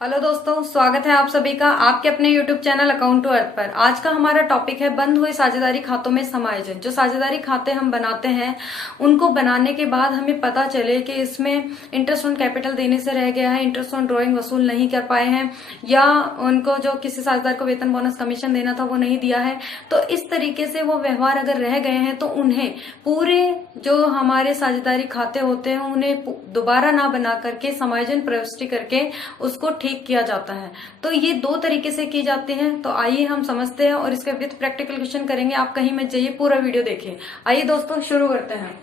Hello दोस्तों, स्वागत है आप सभी का आपके अपने YouTube चैनल अकाउंट टू अर्थ पर। आज का हमारा टॉपिक है बंद हुए साझेदारी खातों में समायोजन। जो साझेदारी खाते हम बनाते हैं उनको बनाने के बाद हमें पता चले कि इसमें इंटरेस्ट ऑन कैपिटल देने से रह गया है, इंटरेस्ट ऑन ड्रॉइंग वसूल नहीं कर पाए हैं, या उनको जो किसी साझेदार को वेतन बोनस कमीशन देना था वो नहीं दिया है। तो इस तरीके से वो व्यवहार अगर रह गए हैं तो उन्हें पूरे जो हमारे साझेदारी खाते होते हैं उन्हें दोबारा ना बना करके समायोजन प्रविष्टि करके उसको ठीक किया जाता है। तो ये दो तरीके से की जाती हैं। तो आइए हम समझते हैं और इसके विद प्रैक्टिकल क्वेश्चन करेंगे। आप कहीं मत जाइए, पूरा वीडियो देखिए। आइए दोस्तों शुरू करते हैं।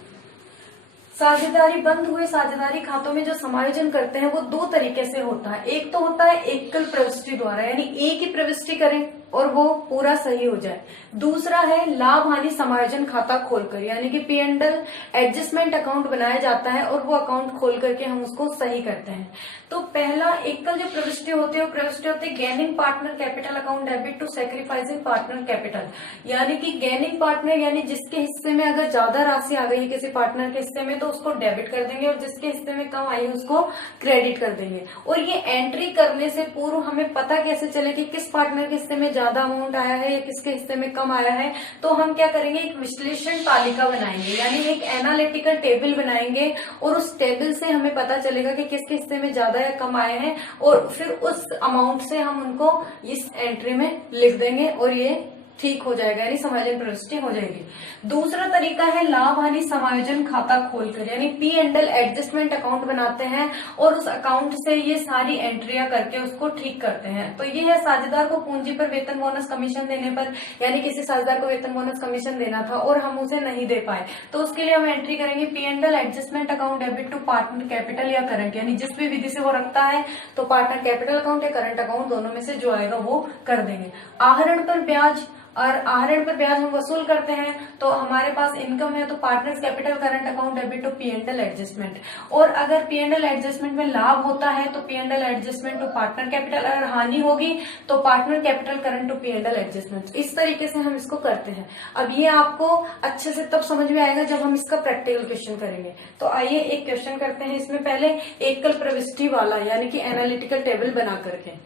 साझेदारी बंद हुए साझेदारी खातों में जो समायोजन करते हैं वो दो तरीके से होता है। एक तो होता है एकल प्रविष्टि द्वारा, यानी एक ही प्रविष्टि करें और वो पूरा सही हो जाए। दूसरा है लाभ हानि समायोजन खाता खोलकर, यानी कि P&L एडजस्टमेंट अकाउंट बनाया जाता है और वो अकाउंट खोल करके हम उसको सही करते हैं। तो पहला एकल जो प्रविष्टि होती है वो प्रविष्टि होती है gaining partner capital account debit to sacrificing partner capital, यानी कि गेनिंग पार्टनर यानी जिसके हिस्से में अगर ज्यादा राशि आ गई है किसी पार्टनर के हिस्से में तो उसको डेबिट कर देंगे और जिसके हिस्से में कम आई है उसको क्रेडिट कर देंगे। और ये एंट्री करने से पूर्व हमें पता कैसे चले कि किस पार्टनर के हिस्से में ज्यादा अमाउंट आया है या किसके हिस्से में कम आया है, तो हम क्या करेंगे, एक विश्लेषण तालिका बनाएंगे, यानी एक एनालिटिकल टेबल बनाएंगे और उस टेबल से हमें पता चलेगा कि किसके हिस्से में ज्यादा या कम आए हैं और फिर उस अमाउंट से हम उनको इस एंट्री में लिख देंगे और ये ठीक हो जाएगा, यानी समायोजन प्रविष्टि हो जाएगी। दूसरा तरीका है लाभ हानि समायोजन खाता खोलकर, यानी P&L एडजस्टमेंट अकाउंट बनाते हैं और उस अकाउंट से ये सारी एंट्रियां करके उसको ठीक करते हैं। तो ये है साझेदार को पूंजी पर वेतन बोनस कमीशन देने पर, यानी किसी साझेदार को वेतन बोनस कमीशन देना था और हम उसे नहीं दे पाए तो उसके लिए हम एंट्री करेंगे P&L adjustment account debit to partner capital या करंट, यानी जिस भी विधि से वो रखता है तो पार्टनर कैपिटल अकाउंट या करंट अकाउंट दोनों में से जो आएगा वो कर देंगे। आहरण पर ब्याज और आहरण पर ब्याज हम वसूल करते हैं तो हमारे पास इनकम है तो partners capital current account debit to P&L adjustment, और अगर P&L एडजस्टमेंट में लाभ होता है तो P&L adjustment to partner capital, अगर हानि होगी तो partner capital current to P&L adjustment. इस तरीके से हम इसको करते हैं। अब ये आपको अच्छे से तब समझ में आएगा जब हम इसका प्रैक्टिकल क्वेश्चन करेंगे। तो आइए एक क्वेश्चन करते हैं। इसमें पहले एकल प्रविष्टि वाला यानी कि एनालिटिकल टेबल बना करके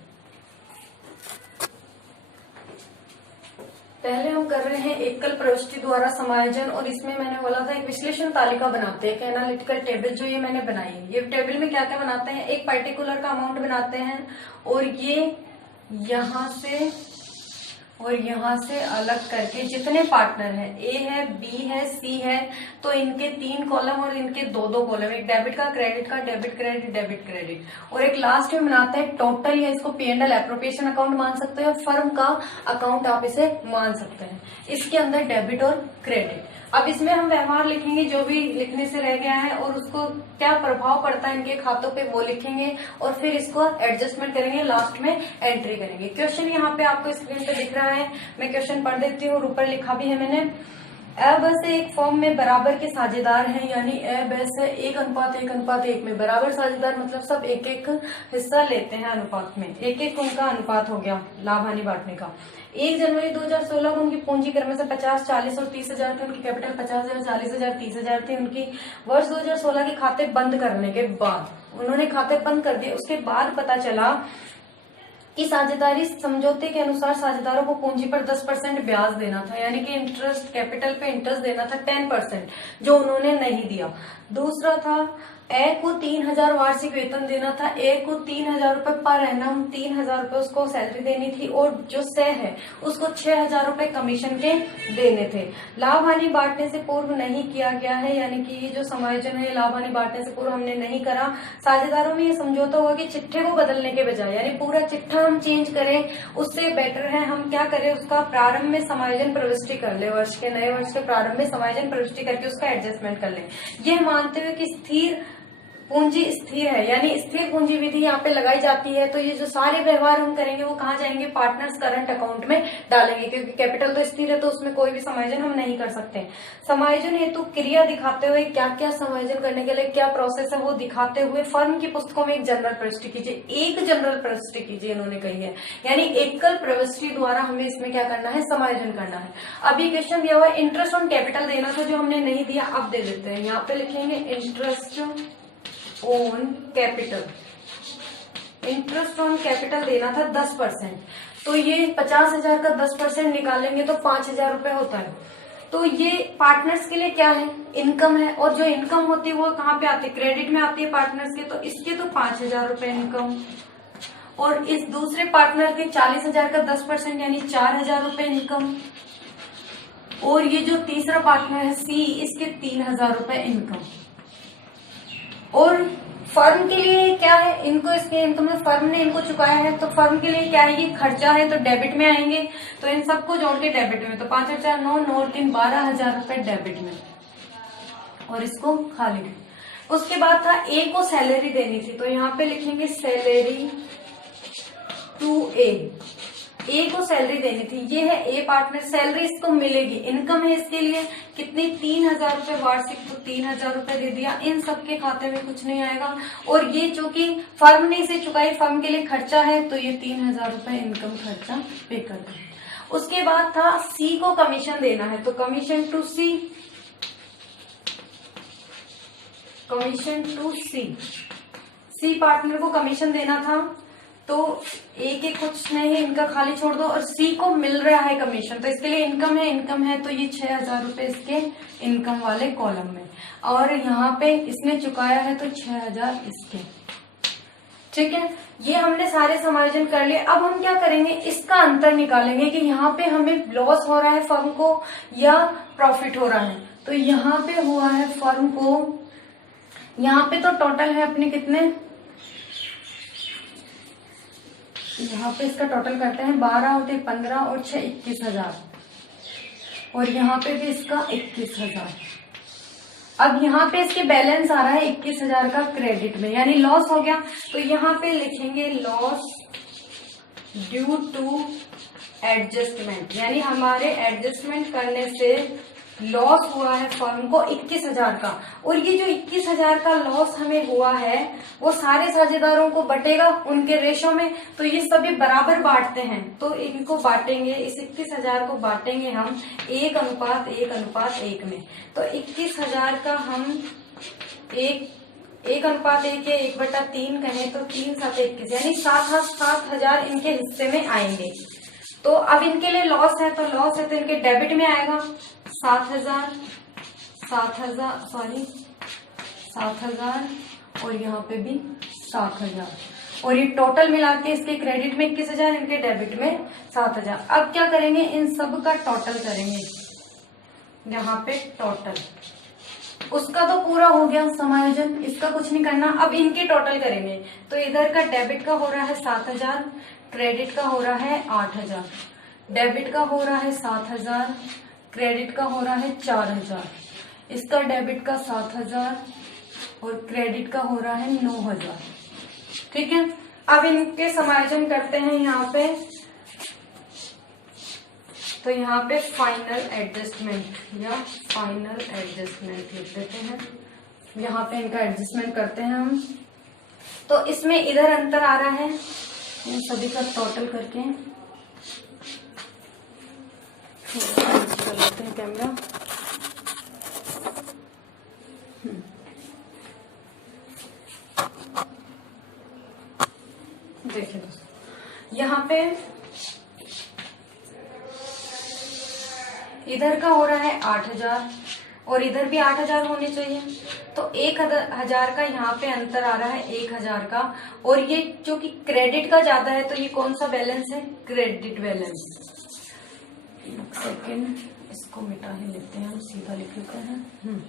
पहले हम कर रहे हैं एकल प्रविष्टि द्वारा समायोजन, और इसमें मैंने बोला था एक विश्लेषण तालिका बनाते हैं, एक एनालिटिकल टेबल जो ये मैंने बनाई है। ये टेबल में क्या क्या बनाते हैं, एक पर्टिकुलर का अमाउंट बनाते हैं और ये यहाँ से और यहाँ से अलग करके जितने पार्टनर हैं, A है, B है, C है, तो इनके 3 कॉलम और इनके 2-2 कॉलम, एक डेबिट का, क्रेडिट का, डेबिट क्रेडिट, डेबिट क्रेडिट, और एक लास्ट में बनाते हैं टोटल, या इसको P&L एप्रोप्रिएशन अकाउंट मान सकते हैं और फर्म का अकाउंट आप इसे मान सकते हैं। इसके अंदर डेबिट और क्रेडिट। अब इसमें हम व्यवहार लिखेंगे जो भी लिखने से रह गया है और उसको क्या प्रभाव पड़ता है इनके खातों पे वो लिखेंगे और फिर इसको एडजस्टमेंट करेंगे, लास्ट में एंट्री करेंगे। क्वेश्चन यहाँ पे आपको स्क्रीन पे दिख रहा है, मैं क्वेश्चन पढ़ देती हूँ, ऊपर लिखा भी है मैंने। ए ब से एक फॉर्म में बराबर के साझेदार हैं, यानी ए ब से 1:1:1 में बराबर साझेदार, मतलब सब एक एक हिस्सा लेते हैं अनुपात में, एक एक उनका अनुपात हो गया लाभ हानि बांटने का। 1 जनवरी 2016 को उनकी पूंजी क्रम से 50, 40 और 30 हजार थी, उनकी कैपिटल 50,000, 40,000, 30,000 थी। उनकी वर्ष 2016 के खाते बंद करने के बाद उन्होंने खाते बंद कर दिए। उसके बाद पता चला कि साझेदारी समझौते के अनुसार साझेदारों को पूंजी पर 10% ब्याज देना था, यानी कि इंटरेस्ट कैपिटल पे इंटरेस्ट देना था 10%, जो उन्होंने नहीं दिया। दूसरा था ए को 3,000 वार्षिक वेतन देना था, ए को 3,000 रुपए पर एनम, 3,000 रुपए उसको सैलरी देनी थी, और जो से है उसको 6,000 रुपए कमीशन के देने थे। लाभ हानि बांटने से पूर्व नहीं किया गया है, यानी कि ये जो समायोजन है लाभ हानि बांटने से पूर्व हमने नहीं करा। साझेदारों में ये समझौता हुआ कि चिट्ठे को बदलने के बजाय, यानी पूरा चिट्ठा हम चेंज करें, उससे बेटर है हम क्या करें, उसका प्रारंभ में समायोजन प्रविष्टि कर ले, वर्ष के नए वर्ष के प्रारंभ में समायोजन प्रविष्टि करके उसका एडजस्टमेंट कर ले। ये मानते हुए कि स्थिर पूंजी स्थिर है, यानी स्थिर पूंजी विधि यहाँ पे लगाई जाती है, तो ये जो सारे व्यवहार हम करेंगे वो कहाँ जाएंगे, पार्टनर्स करंट अकाउंट में डालेंगे, क्योंकि कैपिटल तो स्थिर है तो उसमें कोई भी समायोजन हम नहीं कर सकते। समायोजन हेतु क्रिया दिखाते हुए क्या क्या समायोजन करने के लिए क्या प्रोसेस है वो दिखाते हुए फर्म की पुस्तकों में एक जनरल प्रविष्टि कीजिए, एक जनरल प्रविष्टि कीजिए इन्होंने कही है, यानी एकल प्रविष्टि द्वारा हमें इसमें क्या करना है, समायोजन करना है। अभी क्वेश्चन दिया हुआ इंटरेस्ट ऑन कैपिटल देना था जो हमने नहीं दिया, अब दे देते हैं। यहाँ पे लिखेंगे interest own capital, interest on capital देना था 10%, तो ये 50,000 का 10% निकालेंगे तो 5,000 रुपए होता है। तो ये पार्टनर्स के लिए क्या है, इनकम है, और जो इनकम होती है वो कहाँ पे आती है, क्रेडिट में आती है पार्टनर्स के, तो इसके तो 5,000 रुपए इनकम, और इस दूसरे पार्टनर के 40,000 का 10% यानी 4,000 रुपए इनकम, और ये जो तीसरा पार्टनर है सी, इसके 3,000 रुपए इनकम। और फर्म के लिए क्या है, इनको इसके इनकम में फर्म ने इनको चुकाया है, तो फर्म के लिए क्या है, ये खर्चा है तो डेबिट में आएंगे, तो इन सबको जोड़ के डेबिट में, तो 5,000 9 9 3 12,000 रुपए डेबिट में, और इसको खाली में। उसके बाद था ए को सैलरी देनी थी, तो यहाँ पे लिखेंगे सैलरी टू ए को सैलरी देनी थी, ये है ए पार्टनर, सैलरी इसको मिलेगी, इनकम है इसके लिए कितनी 3,000 रुपए वार्षिक, तो 3,000 रुपए दे दिया, इन सबके खाते में कुछ नहीं आएगा। और ये चूंकि फर्म ने इसे चुकाई, फर्म के लिए खर्चा है, तो ये 3,000 रुपए इनकम खर्चा पे कर दे। उसके बाद था सी को कमीशन देना है, तो commission to C, commission to C partner को कमीशन देना था, तो ए के कुछ नहीं, इनका खाली छोड़ दो, और सी को मिल रहा है कमीशन, तो इसके लिए इनकम है, तो ये 6,000 रुपए इसके इनकम वाले कॉलम में, और यहाँ पे इसने चुकाया है तो 6,000 इसके। ठीक है, ये हमने सारे समायोजन कर लिए। अब हम क्या करेंगे, इसका अंतर निकालेंगे कि यहाँ पे हमें लॉस हो रहा है फर्म को या प्रॉफिट हो रहा है। तो यहाँ पे हुआ है फर्म को, यहाँ पे तो टोटल है अपने कितने, यहाँ पे इसका टोटल करते हैं 12 होते 15 और 6 21,000, और यहाँ पे भी इसका 21,000। अब यहाँ पे इसके बैलेंस आ रहा है 21,000 का क्रेडिट में, यानी लॉस हो गया, तो यहाँ पे लिखेंगे लॉस ड्यू टू एडजस्टमेंट, यानी हमारे एडजस्टमेंट करने से लॉस हुआ है फर्म को 21,000 का। और ये जो 21,000 का लॉस हमें हुआ है वो सारे साझेदारों को बटेगा उनके रेशो में, तो ये सभी बराबर बांटते हैं, तो इनको बांटेंगे, इस 21,000 को बांटेंगे हम 1:1:1 में। तो 21,000 का हम 1:1 या 1/3 कहें तो 3 7 21, यानी 7,000 इनके हिस्से में आएंगे। तो अब इनके लिए लॉस है तो इनके डेबिट में आएगा 7,000 और यहाँ पे भी 7,000, और ये टोटल मिला के इसके क्रेडिट में 21,000, इनके डेबिट में 7,000। अब क्या करेंगे, इन सब का टोटल करेंगे, यहाँ पे टोटल, उसका तो पूरा हो गया समायोजन, इसका कुछ नहीं करना। अब इनके टोटल करेंगे, तो इधर का डेबिट का हो रहा है 7,000, क्रेडिट का हो रहा है 8,000, डेबिट का हो रहा है 7,000, क्रेडिट का हो रहा है 4,000, इसका डेबिट का 7,000 और क्रेडिट का हो रहा है 9,000। ठीक है, अब इनके समायोजन करते हैं यहाँ पे, तो यहाँ पे फाइनल एडजस्टमेंट या फाइनल एडजस्टमेंट लिख देते हैं, यहाँ पे इनका एडजस्टमेंट करते हैं हम। तो इसमें इधर अंतर आ रहा है, इन सभी का टोटल करके कर लेते हैं कैमरा। देखिए दोस्तों, यहाँ पे इधर का हो रहा है 8,000 और इधर भी 8,000 होने चाहिए, तो 1,000 का यहाँ पे अंतर आ रहा है 1,000 का। और ये जो कि क्रेडिट का ज्यादा है, तो ये कौन सा बैलेंस है, क्रेडिट बैलेंस। एक सेकेंड, इसको मिटा ही लेते हैं, हम सीधा लिख लेते हैं।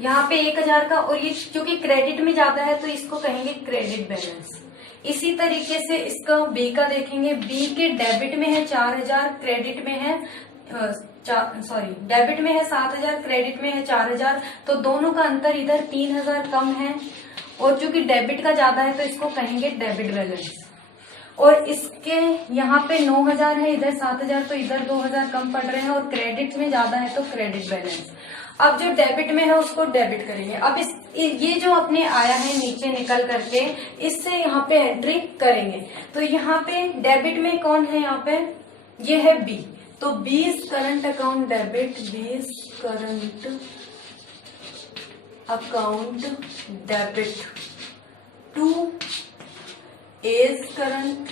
यहाँ पे 1,000 का, और ये क्योंकि क्रेडिट में ज्यादा है तो इसको कहेंगे क्रेडिट बैलेंस। इसी तरीके से इसका बी का देखेंगे, बी के डेबिट में है 4,000, क्रेडिट में है डेबिट में है 7,000, क्रेडिट में है 4,000, तो दोनों का अंतर इधर 3,000 कम है, और चूंकि डेबिट का ज्यादा है तो इसको कहेंगे डेबिट बैलेंस। और इसके यहाँ पे 9,000 है, इधर 7,000, तो इधर 2,000 कम पड़ रहे हैं, और क्रेडिट में ज्यादा है तो क्रेडिट बैलेंस। अब जो डेबिट में है उसको डेबिट करेंगे। अब ये जो अपने आया है नीचे निकल करके, इससे यहाँ पे एंट्री करेंगे। तो यहाँ पे डेबिट में कौन है, यहाँ पे ये है बी, तो 20 current account debit, 20 current account debit to A's current,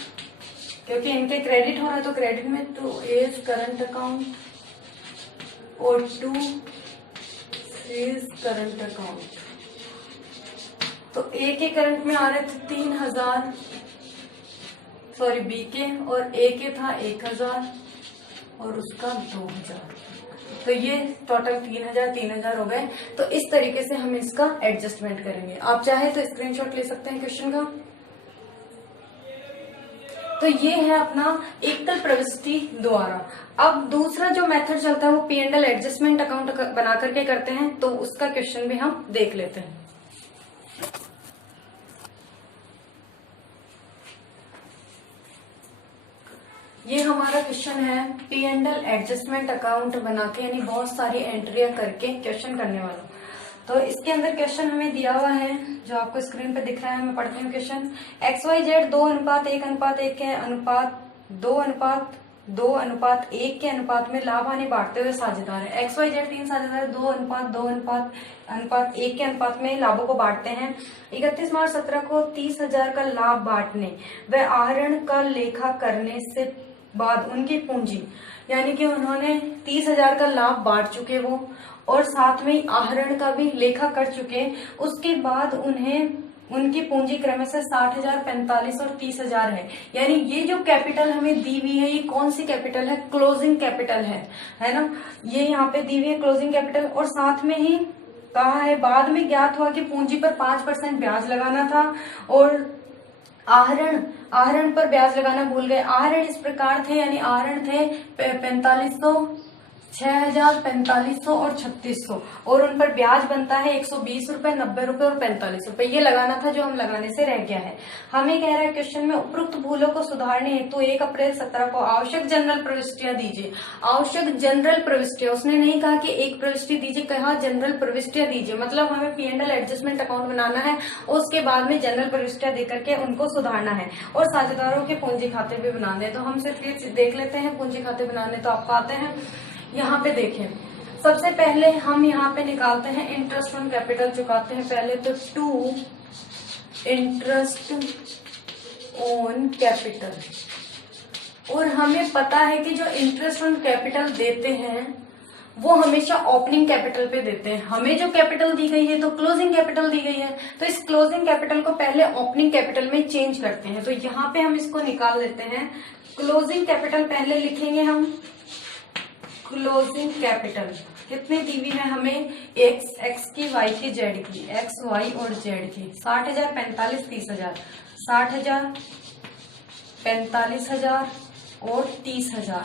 क्योंकि इनके क्रेडिट हो रहा है तो क्रेडिट में, तो एज करंट अकाउंट और टू एज करंट अकाउंट। तो ए के करंट में आ रहे थे 3000, सॉरी बी के, और ए के था 1000 और उसका 2000। तो ये टोटल 3000 हो गए। तो इस तरीके से हम इसका एडजस्टमेंट करेंगे। आप चाहे तो स्क्रीनशॉट ले सकते हैं क्वेश्चन का। तो ये है अपना एकल प्रविष्टि द्वारा। अब दूसरा जो मेथड चलता है वो P&L एडजस्टमेंट अकाउंट बना करके करते हैं, तो उसका क्वेश्चन भी हम देख लेते हैं। ये हमारा क्वेश्चन है P&L एडजस्टमेंट अकाउंट बना के, यानी बहुत सारी एंट्रियां करके क्वेश्चन करने वाला। तो इसके अंदर क्वेश्चन हमें दिया हुआ है जो आपको स्क्रीन पे दिख रहा है। मैं पढ़ती हूँ क्वेश्चन। XYZ 2:1:1 के अनुपात 2:2:1 के अनुपात में लाभ हानि बांटते हुए साझेदार है। XYZ 3 साझेदार 2:2:1 के अनुपात में लाभों को बांटते हैं। 31 मार्च 17 को 30,000 का लाभ बांटने व आहरण का लेखा करने से बाद उनकी पूंजी, यानी कि उन्होंने 30,000 का लाभ बांट चुके वो, और साथ में आहरण का भी लेखा कर चुके। उसके बाद उन्हें उनकी पूंजी क्रम से 60,000, 45 और 30,000 है। यानी ये जो कैपिटल हमें दी हुई है, ये कौन सी कैपिटल है? क्लोजिंग कैपिटल है ना। ये यहाँ पे दी हुई है क्लोजिंग कैपिटल। और साथ में ही कहा है बाद में ज्ञात हुआ कि पूंजी पर 5% ब्याज लगाना था, और आहरण पर ब्याज लगाना भूल गए। आहरण इस प्रकार थे, यानी आहरण थे 4500, 6000, 4500 और 3600, और उन पर ब्याज बनता है 120 रुपए, 90 रुपए और 45 रुपए। ये लगाना था जो हम लगाने से रह गया है। हमें कह रहा है क्वेश्चन में उपरोक्त भूलों को सुधारने हेतु 1 अप्रैल 17 को आवश्यक जनरल प्रविष्टियां दीजिए। आवश्यक जनरल प्रविष्टियां, उसने नहीं कहा कि एक प्रविष्टि दीजिए, कहा जनरल प्रविष्टियां दीजिए। मतलब हमें P&L एडजस्टमेंट अकाउंट बनाना है, उसके बाद में जनरल प्रविष्टियां देकर के उनको सुधारना है, और साझेदारों के पूंजी खाते भी बनाने। तो हम सिर्फ ये देख लेते हैं पूंजी खाते बनाने, तो आपको आते हैं। यहाँ पे देखें, सबसे पहले हम यहाँ पे निकालते हैं इंटरेस्ट ऑन कैपिटल, चुकाते हैं पहले तो टू इंटरेस्ट ऑन कैपिटल। और हमें पता है कि जो इंटरेस्ट ऑन कैपिटल देते हैं वो हमेशा ओपनिंग कैपिटल पे देते हैं। हमें जो कैपिटल दी गई है तो क्लोजिंग कैपिटल दी गई है, तो इस क्लोजिंग कैपिटल को पहले ओपनिंग कैपिटल में चेंज करते हैं। तो यहाँ पे हम इसको निकाल लेते हैं। क्लोजिंग कैपिटल पहले लिखेंगे हम। क्लोजिंग कैपिटल कितने दी हुई है हमें? एक्स की, वाई की, जेड की, एक्स, वाई और जेड की। 60,000, 45, 30,000, 60,000, 45,000 और 30,000।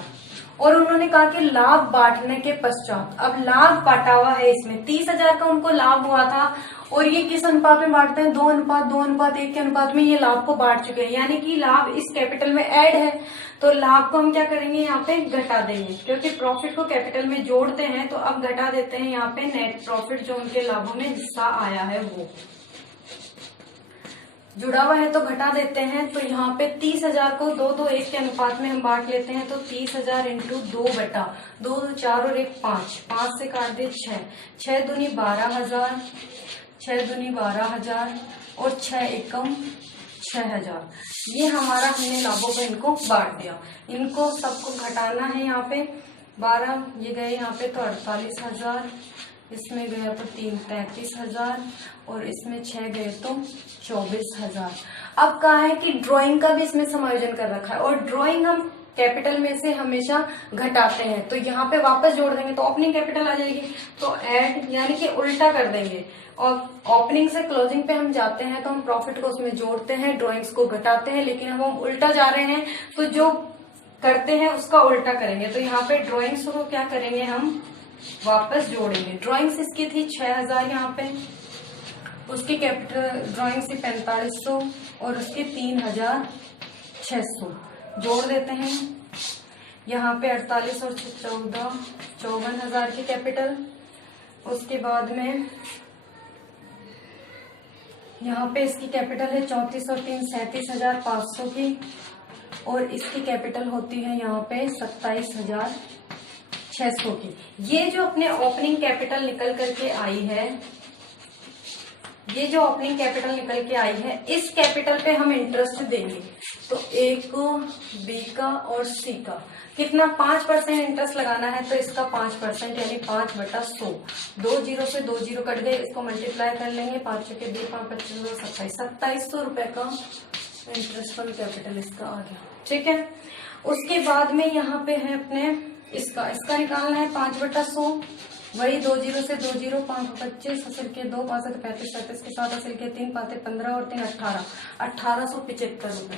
और उन्होंने कहा कि लाभ बांटने के पश्चात, अब लाभ बांटा हुआ है इसमें 30,000 का उनको लाभ हुआ था, और ये किस अनुपात में बांटते हैं? 2:2:1 के अनुपात में ये लाभ को बांट चुके हैं, यानी कि लाभ इस कैपिटल में ऐड है। तो लाभ को हम क्या करेंगे? यहाँ पे घटा देंगे, क्योंकि प्रॉफिट को कैपिटल में जोड़ते हैं। तो अब घटा देते हैं यहाँ पे नेट प्रॉफिट, जो उनके लाभों में हिस्सा आया है वो जुड़ा हुआ है, तो घटा देते हैं। तो यहाँ पे 30,000 को 2:1 के अनुपात में हम बांट लेते हैं। तो 30,000 इंटू 2/2, 4 और 1 5, 5 से काट दे 6, 6 दूनी 12,000, 6 दूनी 12,000 और 6 एकम 6,000। ये हमारा हमने लाभों को इनको बांट दिया। इनको सबको घटाना है। यहाँ पे 12 ये गए यहाँ पे, तो 48,000, इसमें गया तो 3 33,000 और इसमें 6 गए तो 24,000। अब कहा है कि ड्राइंग का भी इसमें समायोजन कर रखा है, और ड्राइंग हम कैपिटल में से हमेशा घटाते हैं। तो यहाँ पे वापस जोड़ देंगे तो ओपनिंग कैपिटल आ जाएगी। तो ऐड यानी कि उल्टा कर देंगे, और ओपनिंग से क्लोजिंग पे हम जाते हैं तो हम प्रॉफिट को उसमें जोड़ते हैं, ड्राइंग्स को घटाते हैं। लेकिन अब हम उल्टा जा रहे हैं तो जो करते हैं उसका उल्टा करेंगे। तो यहाँ पे ड्राइंग्स को क्या करेंगे? हम वापस जोड़ेंगे। ड्राइंग्स इसकी थी 6,000 यहाँ पे, उसकी कैपिटल ड्राइंग्स थी 4500 और उसके 3,600 जोड़ देते हैं। यहाँ पे 48 और 14, 54,000 की कैपिटल। उसके बाद में यहाँ पे इसकी कैपिटल है 34 और 3 37,500 की, और इसकी कैपिटल होती है यहाँ पे 27,600 की। ये जो अपने ओपनिंग कैपिटल निकल करके आई है, ये जो ओपनिंग कैपिटल निकल के आई है, इस कैपिटल पे हम इंटरेस्ट देंगे। तो ए को, बी का और सी का कितना 5% इंटरेस्ट लगाना है, तो इसका 5% यानी 5/100। 2 जीरो से 2 जीरो कट गए, इसको मल्टीप्लाई कर लेंगे। 5 चौके 2, 5 25 27, 2700 रुपए का इंटरेस्ट ऑन कैपिटल इसका आ गया। ठीक है, उसके बाद में यहाँ पे है अपने इसका निकालना है 5/100। वही 2 जीरो से 2 जीरो, 5 25 असल के 2, 5 35 37 के 7 असल के 3, 5 15 और 3 18, 1875 रुपए।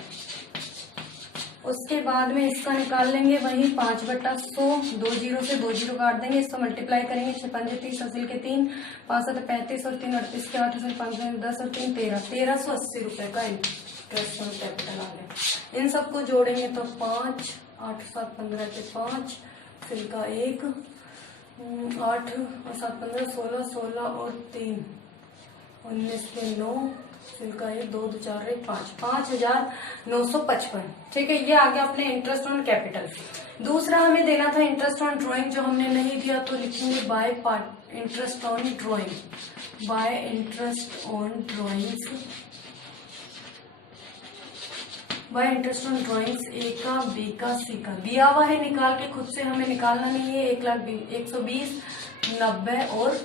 उसके बाद में इसका निकाल लेंगे वही 5/100। 2 जीरो से 2 जीरो काट देंगे, इसको मल्टीप्लाई करेंगे। 6 5 30 असल के 3, 5 7 35 और 3 38 के 8 असल 5 10 और 3 13, 1380 रुपए का इंटरेस्ट ऑन कैपिटल आ गया। इन सबको जोड़ेंगे तो 5 8 7 15 के 5, फिर का 1, 8 और 7 15 16, 16 और 3 19 के 9, फिर का 1 2 2 4 1 5, 5955। ठीक है, ये आ गया अपने इंटरेस्ट ऑन कैपिटल। दूसरा हमें देना था इंटरेस्ट ऑन ड्राइंग, जो हमने नहीं दिया तो लिखेंगे by part interest on drawing, by interest on drawings, by interest on drawings A का, बी का, सी का। दिया हुआ है, निकाल के खुद से हमें निकालना नहीं है। 1,20,120, 90 और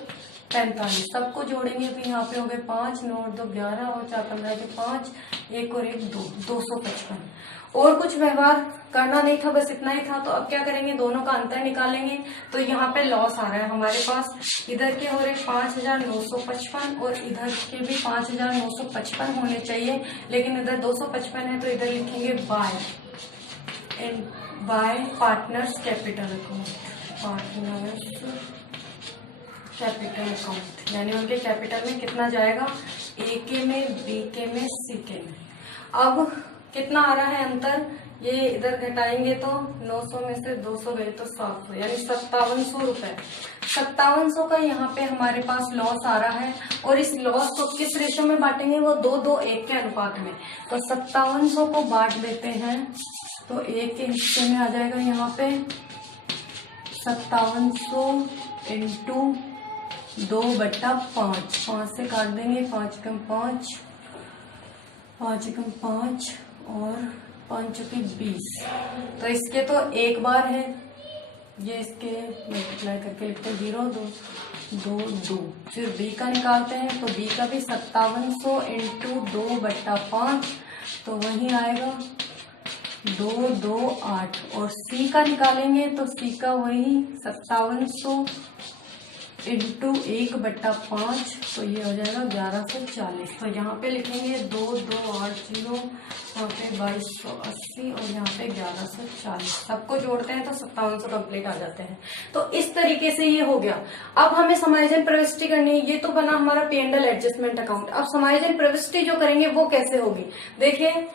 45 सबको जोड़ेंगे तो यहाँ पे हो गए 5 9 2 11 और 4 15 के 5, 1 और 1 2, 255। और कुछ व्यवहार करना नहीं था, बस इतना ही था। तो अब क्या करेंगे, दोनों का अंतर निकालेंगे। तो यहाँ पे लॉस आ रहा है हमारे पास, इधर के हो रहे 5,955 और इधर के भी 5,955 होने चाहिए, लेकिन इधर 255 है तो इधर लिखेंगे bye partners capital account, partners capital account, यानी उनके कैपिटल में कितना जाएगा, ए के में, बी के में, सी के में। अब कितना आ रहा है अंतर, ये इधर घटाएंगे तो 900 में से 200 गए तो 700, यानी 5700 रुपए। 5700 का यहाँ पे हमारे पास लॉस आ रहा है। और इस लॉस को किस रेशो में बांटेंगे, वो 2-2-1 के अनुपात में। तो 5700 को बांट देते हैं तो 1 के हिस्से में आ जाएगा यहाँ पे 5700 इंटू 2/5, 5 से काट देंगे, 5 कम 5, 5 कम 5 और 5 के 20। तो इसके तो एक बार है, ये इसके मल्टीप्लाई करके लिखते हैं 0 2 2 2। फिर बी का निकालते हैं तो बी का भी 5700 इंटू 2/5, तो वही आएगा 228। और सी का निकालेंगे तो सी का वही 5700 इंटू 1/5, तो ये हो जाएगा 1140। तो यहाँ पे लिखेंगे 2280, यहाँ पे 2280 और यहाँ पे 1140। सबको जोड़ते हैं तो 5700 कंप्लीट आ जाते हैं। तो इस तरीके से ये हो गया। अब हमें समायोजन प्रविष्टि करनी है। ये तो बना हमारा P&L एडजस्टमेंट अकाउंट। अब समायोजन प्रविष्टि जो करेंगे वो कैसे होगी, देखिए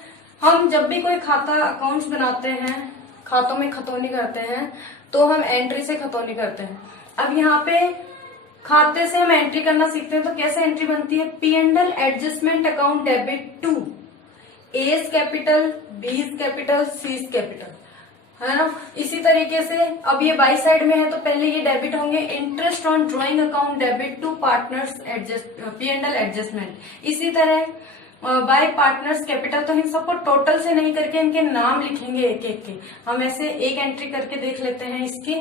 हम जब भी कोई खाता अकाउंट्स बनाते हैं, खातों में खतौनी करते हैं, तो हम एंट्री से खतौनी करते हैं। अब यहाँ पे खाते से हम एंट्री करना सीखते हैं, तो कैसे एंट्री बनती है, P&L adjustment account debit to A's capital, B's capital, C's capital, है ना। इसी तरीके से अब ये बाई साइड में है तो पहले ये डेबिट होंगे, interest on drawing account debit to partners P&L adjustment. इसी तरह बाय पार्टनर्स कैपिटल, तो हम सबको टोटल से नहीं करके इनके नाम लिखेंगे एक एक के। हम ऐसे एक एंट्री करके देख लेते हैं इसकी।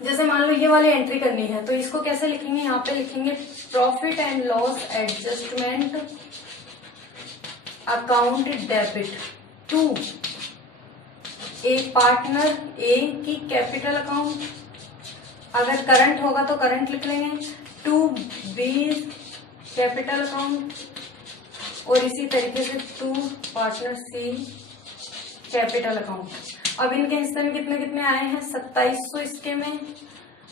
जैसे मान लो ये वाली एंट्री करनी है तो इसको कैसे लिखेंगे, यहाँ पे लिखेंगे profit and loss adjustment account debit to एक पार्टनर ए की कैपिटल अकाउंट, अगर करंट होगा तो करंट लिख लेंगे, टू बी कैपिटल अकाउंट, और इसी तरीके से to partner C capital account. अब इनके हिस्से में कितने कितने आए हैं, 2700 इसके में,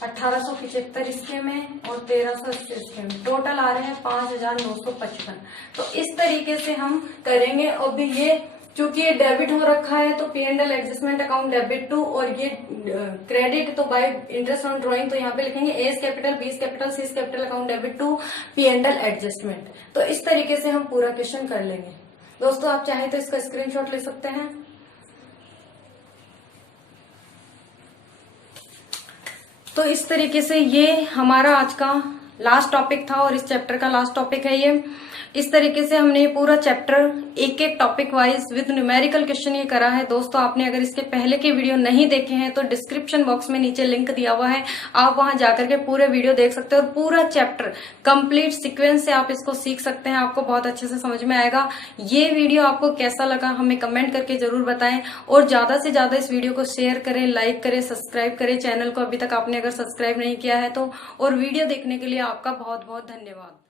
1875 इसके में और 1380 इसके में। टोटल आ रहे हैं 5955। तो इस तरीके से हम करेंगे। और भी ये चूंकि ये डेबिट हो रखा है तो P&L adjustment account debit to, और ये क्रेडिट तो बाय इंटरेस्ट ऑन ड्रॉइंग, तो यहाँ पे लिखेंगे A's capital, B's capital, C's capital account debit to P&L adjustment. तो इस तरीके से हम पूरा क्वेश्चन कर लेंगे। दोस्तों आप चाहे तो इसका स्क्रीनशॉट ले सकते हैं। तो इस तरीके से ये हमारा आज का लास्ट टॉपिक था और इस चैप्टर का लास्ट टॉपिक है ये। इस तरीके से हमने ये पूरा चैप्टर एक एक topic wise with numerical question ये करा है। दोस्तों आपने अगर इसके पहले के वीडियो नहीं देखे हैं तो डिस्क्रिप्शन बॉक्स में नीचे लिंक दिया हुआ है, आप वहां जाकर के पूरे वीडियो देख सकते हैं और पूरा चैप्टर कंप्लीट सीक्वेंस से आप इसको सीख सकते हैं, आपको बहुत अच्छे से समझ में आएगा। ये वीडियो आपको कैसा लगा हमें कमेंट करके जरूर बताएं और ज्यादा से ज्यादा इस वीडियो को शेयर करें, लाइक करें, सब्सक्राइब करें चैनल को अभी तक आपने अगर सब्सक्राइब नहीं किया है तो। और वीडियो देखने के लिए आपका बहुत बहुत धन्यवाद।